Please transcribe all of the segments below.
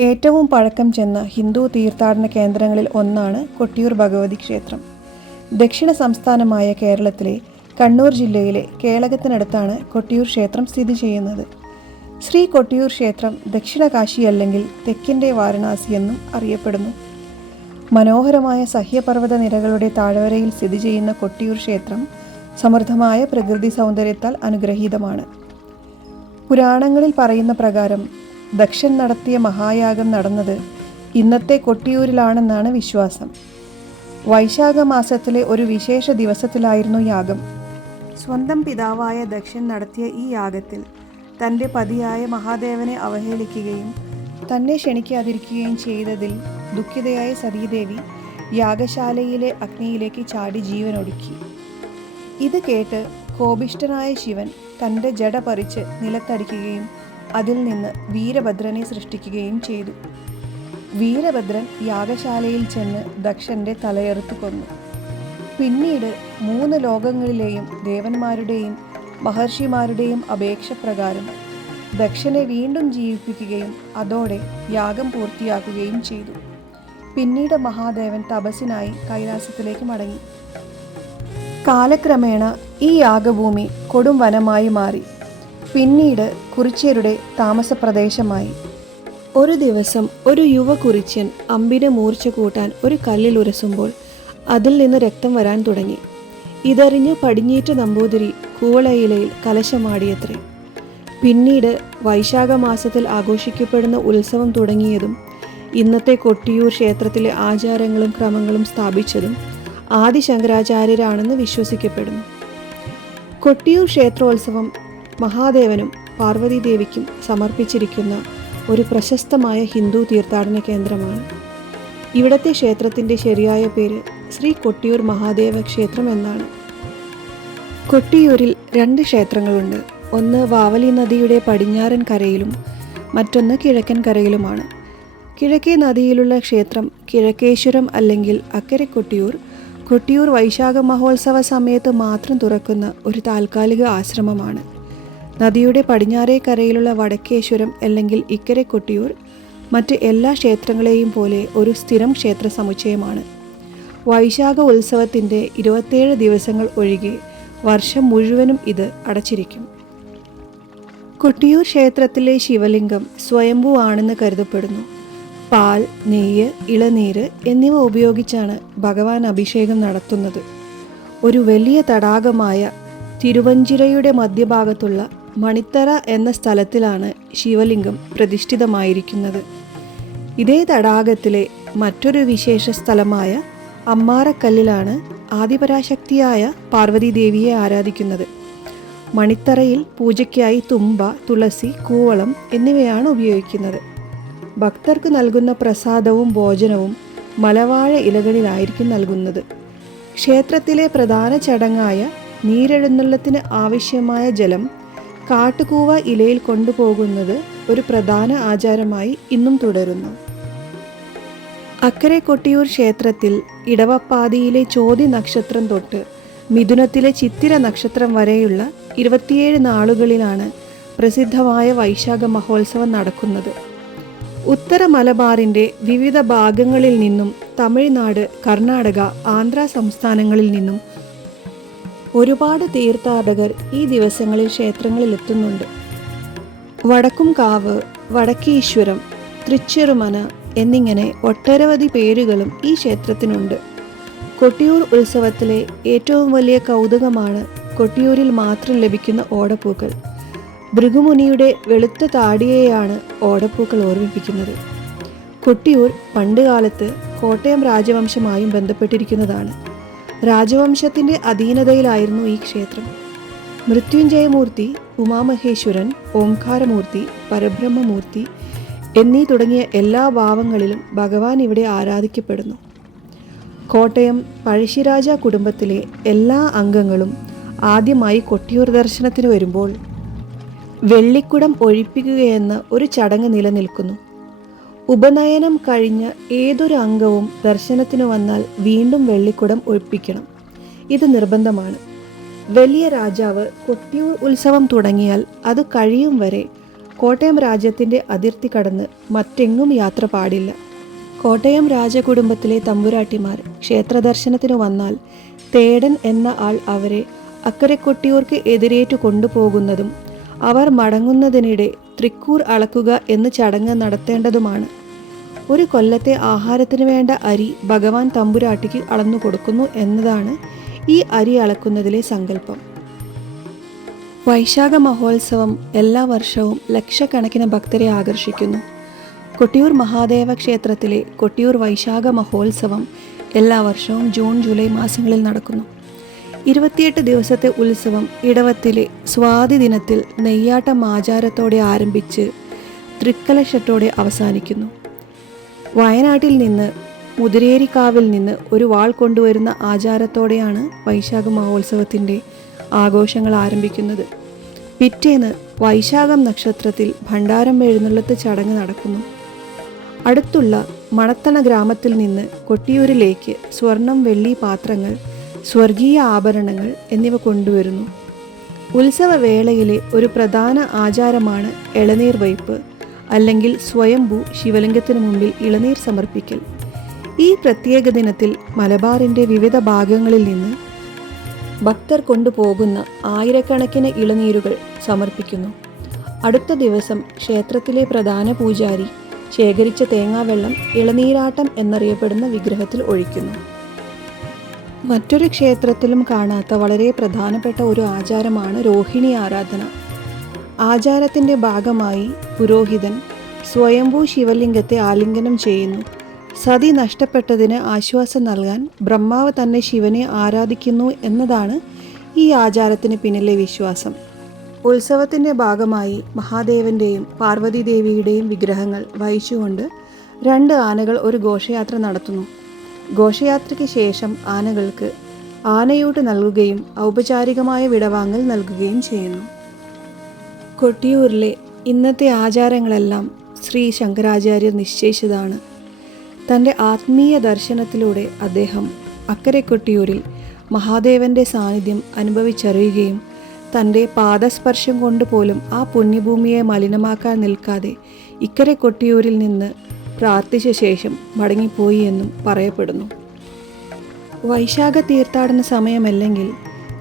ഏറ്റവും പഴക്കം ചെന്ന ഹിന്ദു തീർത്ഥാടന കേന്ദ്രങ്ങളിൽ ഒന്നാണ് കൊട്ടിയൂർ ഭഗവതി ക്ഷേത്രം. ദക്ഷിണ സംസ്ഥാനമായ കേരളത്തിലെ കണ്ണൂർ ജില്ലയിലെ കേളകത്തിനടുത്താണ് കൊട്ടിയൂർ ക്ഷേത്രം സ്ഥിതി ചെയ്യുന്നത്. ശ്രീ കൊട്ടിയൂർ ക്ഷേത്രം ദക്ഷിണ കാശി അല്ലെങ്കിൽ തെക്കിന്റെ വാരണാസി എന്നും അറിയപ്പെടുന്നു. മനോഹരമായ സഹ്യപർവത നിരകളുടെ താഴ്വരയിൽ സ്ഥിതി ചെയ്യുന്ന കൊട്ടിയൂർ ക്ഷേത്രം സമൃദ്ധമായ പ്രകൃതി സൗന്ദര്യത്താൽ അനുഗ്രഹീതമാണ്. പുരാണങ്ങളിൽ പറയുന്ന പ്രകാരം ദക്ഷൻ നടത്തിയ മഹായാഗം നടന്നത് ഇന്നത്തെ കൊട്ടിയൂരിലാണെന്നാണ് വിശ്വാസം. വൈശാഖ മാസത്തിലെ ഒരു വിശേഷ ദിവസത്തിലായിരുന്നു യാഗം. സ്വന്തം പിതാവായ ദക്ഷൻ നടത്തിയ ഈ യാഗത്തിൽ തന്റെ പതിയായ മഹാദേവനെ അവഹേളിക്കുകയും തന്നെ ക്ഷണിക്കാതിരിക്കുകയും ചെയ്തതിൽ ദുഃഖിതയായ സതീദേവി യാഗശാലയിലെ അഗ്നിയിലേക്ക് ചാടി ജീവനൊടുക്കി. ഇത് കേട്ട് കോപിഷ്ഠനായ ശിവൻ തന്റെ ജട പറിച്ച് നിലത്തടിക്കുകയും അതിൽ നിന്ന് വീരഭദ്രനെ സൃഷ്ടിക്കുകയും ചെയ്തു. വീരഭദ്രൻ യാഗശാലയിൽ ചെന്ന് ദക്ഷന്റെ തലയെറുത്ത് കൊന്നു. പിന്നീട് മൂന്ന് ലോകങ്ങളിലെയും ദേവന്മാരുടെയും മഹർഷിമാരുടെയും അപേക്ഷ പ്രകാരം ദക്ഷനെ വീണ്ടും ജീവിപ്പിക്കുകയും അതോടെ യാഗം പൂർത്തിയാക്കുകയും ചെയ്തു. പിന്നീട് മഹാദേവൻ തപസ്സിനായി കൈലാസത്തിലേക്ക് മടങ്ങി. കാലക്രമേണ ഈ യാഗഭൂമി കൊടും വനമായി മാറി. പിന്നീട് കുറിച്യരുടെ താമസപ്രദേശമായി. ഒരു ദിവസം ഒരു യുവ കുറിച്യൻ അമ്പിനെ മൂർച്ച കൂട്ടാൻ ഒരു കല്ലിൽ ഉരസുമ്പോൾ അതിൽ നിന്ന് രക്തം വരാൻ തുടങ്ങി. ഇതറിഞ്ഞ് പടിഞ്ഞീറ്റ നമ്പൂതിരി കൂവളയിലയിൽ കലശമാടിയത്രേ. പിന്നീട് വൈശാഖ മാസത്തിൽ ആഘോഷിക്കപ്പെടുന്ന ഉത്സവം തുടങ്ങിയതും ഇന്നത്തെ കൊട്ടിയൂർ ക്ഷേത്രത്തിലെ ആചാരങ്ങളും ക്രമങ്ങളും സ്ഥാപിച്ചതും ആദി ശങ്കരാചാര്യരാണെന്ന് വിശ്വസിക്കപ്പെടുന്നു. കൊട്ടിയൂർ ക്ഷേത്രോത്സവം മഹാദേവനും പാർവതീദേവിക്കും സമർപ്പിച്ചിരിക്കുന്ന ഒരു പ്രശസ്തമായ ഹിന്ദു തീർത്ഥാടന കേന്ദ്രമാണ്. ഇവിടത്തെ ക്ഷേത്രത്തിന്റെ ശരിയായ പേര് ശ്രീ കൊട്ടിയൂർ മഹാദേവ ക്ഷേത്രം എന്നാണ്. കൊട്ടിയൂരിൽ രണ്ട് ക്ഷേത്രങ്ങളുണ്ട്. ഒന്ന് വാവലി നദിയുടെ പടിഞ്ഞാറൻ കരയിലും മറ്റൊന്ന് കിഴക്കൻ കരയിലുമാണ്. കിഴക്കേ നദിയിലുള്ള ക്ഷേത്രം കിഴക്കേശ്വരം അല്ലെങ്കിൽ അക്കരെ കൊട്ടിയൂർ കൊട്ടിയൂർ വൈശാഖ മഹോത്സവ സമയത്ത് മാത്രം തുറക്കുന്ന ഒരു താൽക്കാലിക ആശ്രമമാണ്. നദിയുടെ പടിഞ്ഞാറേ കരയിലുള്ള വടക്കേശ്വരം അല്ലെങ്കിൽ ഇക്കരെ കൊട്ടിയൂർ മറ്റ് എല്ലാ ക്ഷേത്രങ്ങളെയും പോലെ ഒരു സ്ഥിരം ക്ഷേത്ര സമുച്ചയമാണ് വൈശാഖ ഉത്സവത്തിന്റെ ഇരുപത്തേഴ് ദിവസങ്ങൾ ഒഴികെ വർഷം മുഴുവനും ഇത് അടച്ചിരിക്കും. കൊട്ടിയൂർ ക്ഷേത്രത്തിലെ ശിവലിംഗം സ്വയംഭൂ ആണെന്ന് കരുതപ്പെടുന്നു. പാൽ നെയ്യ് ഇളനീര് എന്നിവ ഉപയോഗിച്ചാണ് ഭഗവാൻ അഭിഷേകം നടത്തുന്നത്. ഒരു വലിയ തടാകമായ തിരുവഞ്ചിരയുടെ മധ്യഭാഗത്തുള്ള മണിത്തറ എന്ന സ്ഥലത്തിലാണ് ശിവലിംഗം പ്രതിഷ്ഠിതമായിരിക്കുന്നത്. ഇതേ തടാകത്തിലെ മറ്റൊരു വിശേഷ സ്ഥലമായ അമ്മാറക്കല്ലിലാണ് ആദിപരാശക്തിയായ പാർവതീദേവിയെ ആരാധിക്കുന്നത്. മണിത്തറയിൽ പൂജയ്ക്കായി തുമ്പ തുളസി കൂവളം എന്നിവയാണ് ഉപയോഗിക്കുന്നത്. ഭക്തർക്ക് നൽകുന്ന പ്രസാദവും ഭോജനവും മലവാഴ ഇലകളിലായിരിക്കും നൽകുന്നത്. ക്ഷേത്രത്തിലെ പ്രധാന ചടങ്ങായ നീരെഴുന്നള്ളത്തിന് ആവശ്യമായ ജലം കാട്ടുകൂവ ഇലയിൽ കൊണ്ടുപോകുന്നത് ഒരു പ്രധാന ആചാരമായി ഇന്നും തുടരുന്നു. അക്കരെ കൊട്ടിയൂർ ക്ഷേത്രത്തിൽ ഇടവപ്പാതിയിലെ ചോതി നക്ഷത്രം തൊട്ട് മിഥുനത്തിലെ ചിത്തിര നക്ഷത്രം വരെയുള്ള ഇരുപത്തിയേഴ് നാളുകളിലാണ് പ്രസിദ്ധമായ വൈശാഖ മഹോത്സവം നടക്കുന്നത്. ഉത്തര മലബാറിന്റെ വിവിധ ഭാഗങ്ങളിൽ നിന്നും തമിഴ്നാട് കർണാടക ആന്ധ്ര സംസ്ഥാനങ്ങളിൽ നിന്നും ഒരുപാട് തീർത്ഥാടകർ ഈ ദിവസങ്ങളിൽ ക്ഷേത്രങ്ങളിൽ എത്തുന്നുണ്ട് വടക്കുംകാവ് വടക്കീശ്വരം തൃച്ചെറുമന എന്നിങ്ങനെ ഒട്ടനവധി പേരുകളും ഈ ക്ഷേത്രത്തിനുണ്ട്. കൊട്ടിയൂർ ഉത്സവത്തിലെ ഏറ്റവും വലിയ കൗതുകമാണ് കൊട്ടിയൂരിൽ മാത്രം ലഭിക്കുന്ന ഓടപ്പൂക്കൾ. ഭൃഗുമുനിയുടെ വെളുത്ത താടിയെയാണ് ഓടപ്പൂക്കൾ ഓർമ്മിപ്പിക്കുന്നത്. കൊട്ടിയൂർ പണ്ടുകാലത്ത് കോട്ടയം രാജവംശമായും ബന്ധപ്പെട്ടിരിക്കുന്നതാണ്. രാജവംശത്തിന്റെ അധീനതയിലായിരുന്നു ഈ ക്ഷേത്രം. മൃത്യുഞ്ജയമൂർത്തി ഉമാമഹേശ്വരൻ ഓംകാരമൂർത്തി പരബ്രഹ്മമൂർത്തി എന്നീ തുടങ്ങിയ എല്ലാ ഭാവങ്ങളിലും ഭഗവാൻ ഇവിടെ ആരാധിക്കപ്പെടുന്നു. കോട്ടയം പഴശ്ശിരാജ കുടുംബത്തിലെ എല്ലാ അംഗങ്ങളും ആദ്യമായി കൊട്ടിയൂർ ദർശനത്തിന് വരുമ്പോൾ വെള്ളിക്കുടം ഒഴിപ്പിക്കുകയെന്ന ഒരു ചടങ്ങ് നിലനിൽക്കുന്നു. ഉപനയനം കഴിഞ്ഞ് ഏതൊരു അംഗവും ദർശനത്തിന് വന്നാൽ വീണ്ടും വെള്ളിക്കുടം ഒഴിപ്പിക്കണം. ഇത് നിർബന്ധമാണ്. വലിയ രാജാവ് കൊട്ടിയൂർ ഉത്സവം തുടങ്ങിയാൽ അത് കഴിയും വരെ കോട്ടയം രാജ്യത്തിന്റെ അതിർത്തി കടന്ന് മറ്റെങ്ങും യാത്ര പാടില്ല. കോട്ടയം രാജകുടുംബത്തിലെ തമ്പുരാട്ടിമാർ ക്ഷേത്രദർശനത്തിന് വന്നാൽ തേടൻ എന്ന ആൾ അവരെ അക്കരെ കൊട്ടിയൂർക്ക് എതിരേറ്റു കൊണ്ടുപോകുന്നതും അവർ മടങ്ങുന്നതിനിടെ തൃക്കൂർ അളക്കുക എന്ന് ചടങ്ങ് നടത്തേണ്ടതുമാണ്. ഒരു കൊല്ലത്തെ ആഹാരത്തിന് വേണ്ട അരി ഭഗവാൻ തമ്പുരാട്ടിക്ക് അളന്നു കൊടുക്കുന്നു എന്നതാണ് ഈ അരി അളക്കുന്നതിലെ സങ്കല്പം. വൈശാഖ മഹോത്സവം എല്ലാ വർഷവും ലക്ഷക്കണക്കിന് ഭക്തരെ ആകർഷിക്കുന്നു. കൊട്ടിയൂർ മഹാദേവ ക്ഷേത്രത്തിലെ കൊട്ടിയൂർ വൈശാഖ മഹോത്സവം എല്ലാ വർഷവും ജൂൺ ജൂലൈ മാസങ്ങളിൽ നടക്കുന്നു. ഇരുപത്തിയെട്ട് ദിവസത്തെ ഉത്സവം ഇടവത്തിലെ സ്വാതി ദിനത്തിൽ നെയ്യാട്ടം ആചാരത്തോടെ ആരംഭിച്ച് തൃക്കലശത്തോടെ അവസാനിക്കുന്നു. വയനാട്ടിൽ നിന്ന് മുതിരേരിക്കാവിൽ നിന്ന് ഒരു വാൾ കൊണ്ടുവരുന്ന ആചാരത്തോടെയാണ് വൈശാഖ മഹോത്സവത്തിന്റെ ആഘോഷങ്ങൾ ആരംഭിക്കുന്നത്. പിറ്റേന്ന് വൈശാഖം നക്ഷത്രത്തിൽ ഭണ്ഡാരം എഴുന്നള്ളത്ത് ചടങ്ങ് നടക്കുന്നു. അടുത്തുള്ള മണത്തണ ഗ്രാമത്തിൽ നിന്ന് കൊട്ടിയൂരിലേക്ക് സ്വർണം വെള്ളി പാത്രങ്ങൾ സ്വർഗീയ ആഭരണങ്ങൾ എന്നിവ കൊണ്ടുവരുന്നു. ഉത്സവവേളയിലെ ഒരു പ്രധാന ആചാരമാണ് ഇളനീർ വയ്പ് അല്ലെങ്കിൽ സ്വയംഭൂ ശിവലിംഗത്തിനു മുമ്പിൽ ഇളനീർ സമർപ്പിക്കൽ. ഈ പ്രത്യേക ദിനത്തിൽ മലബാറിന്റെ വിവിധ ഭാഗങ്ങളിൽ നിന്ന് ഭക്തർ കൊണ്ടുപോകുന്ന ആയിരക്കണക്കിന് ഇളനീരുകൾ സമർപ്പിക്കുന്നു. അടുത്ത ദിവസം ക്ഷേത്രത്തിലെ പ്രധാന പൂജാരി ശേഖരിച്ച തേങ്ങാവെള്ളം ഇളനീരാട്ടം എന്നറിയപ്പെടുന്ന വിഗ്രഹത്തിൽ ഒഴിക്കുന്നു. മറ്റൊരു ക്ഷേത്രത്തിലും കാണാത്ത വളരെ പ്രധാനപ്പെട്ട ഒരു ആചാരമാണ് രോഹിണി ആരാധന. ആചാരത്തിന്റെ ഭാഗമായി പുരോഹിതൻ സ്വയംഭൂ ശിവലിംഗത്തെ ആലിംഗനം ചെയ്യുന്നു. സതി നഷ്ടപ്പെട്ടതിന് ആശ്വാസം നൽകാൻ ബ്രഹ്മാവ് തന്നെ ശിവനെ ആരാധിക്കുന്നു എന്നതാണ് ഈ ആചാരത്തിന് പിന്നിലെ വിശ്വാസം. ഉത്സവത്തിന്റെ ഭാഗമായി മഹാദേവന്റെയും പാർവതീദേവിയുടെയും വിഗ്രഹങ്ങൾ വഹിച്ചുകൊണ്ട് രണ്ട് ആനകൾ ഒരു ഘോഷയാത്ര നടത്തുന്നു. ഘോഷയാത്രയ്ക്ക് ശേഷം ആനകൾക്ക് ആനയൂട്ട് നൽകുകയും ഔപചാരികമായ വിടവാങ്ങൽ നൽകുകയും ചെയ്യുന്നു. കൊട്ടിയൂരിലെ ഇന്നത്തെ ആചാരങ്ങളെല്ലാം ശ്രീ ശങ്കരാചാര്യർ നിശ്ചയിച്ചതാണ്. തന്റെ ആത്മീയ ദർശനത്തിലൂടെ അദ്ദേഹം അക്കരെ കൊട്ടിയൂരിൽ മഹാദേവന്റെ സാന്നിധ്യം അനുഭവിച്ചറിയുകയും തന്റെ പാദസ്പർശം കൊണ്ട് പോലും ആ പുണ്യഭൂമിയെ മലിനമാക്കാൻ നിൽക്കാതെ ഇക്കരെ കൊട്ടിയൂരിൽ നിന്ന് പ്രാർത്ഥിച്ച ശേഷം മടങ്ങിപ്പോയി എന്നും പറയപ്പെടുന്നു. വൈശാഖ തീർത്ഥാടന സമയമല്ലെങ്കിൽ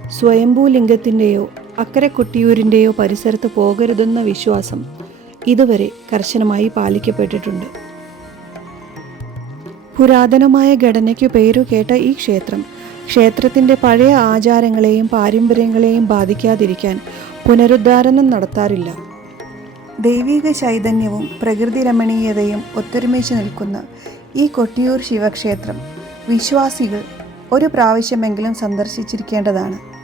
സ്വയംഭൂലിംഗത്തിന്റെയോ അക്കരെ കൊട്ടിയൂരിന്റെയോ പരിസരത്ത് പോകരുതെന്ന വിശ്വാസം ഇതുവരെ കർശനമായി പാലിക്കപ്പെട്ടിട്ടുണ്ട്. പുരാതനമായ ഘടനയ്ക്കു പേരു കേട്ട ഈ ക്ഷേത്രം ക്ഷേത്രത്തിന്റെ പഴയ ആചാരങ്ങളെയും പാരമ്പര്യങ്ങളെയും ബാധിക്കാതിരിക്കാൻ പുനരുദ്ധാരണം നടത്താറില്ല. ദൈവിക ചൈതന്യവും പ്രകൃതി രമണീയതയും ഒത്തൊരുമിച്ച് നിൽക്കുന്ന ഈ കൊട്ടിയൂർ ശിവക്ഷേത്രം വിശ്വാസികൾ ഒരു പ്രാവശ്യമെങ്കിലും സന്ദർശിച്ചിരിക്കേണ്ടതാണ്.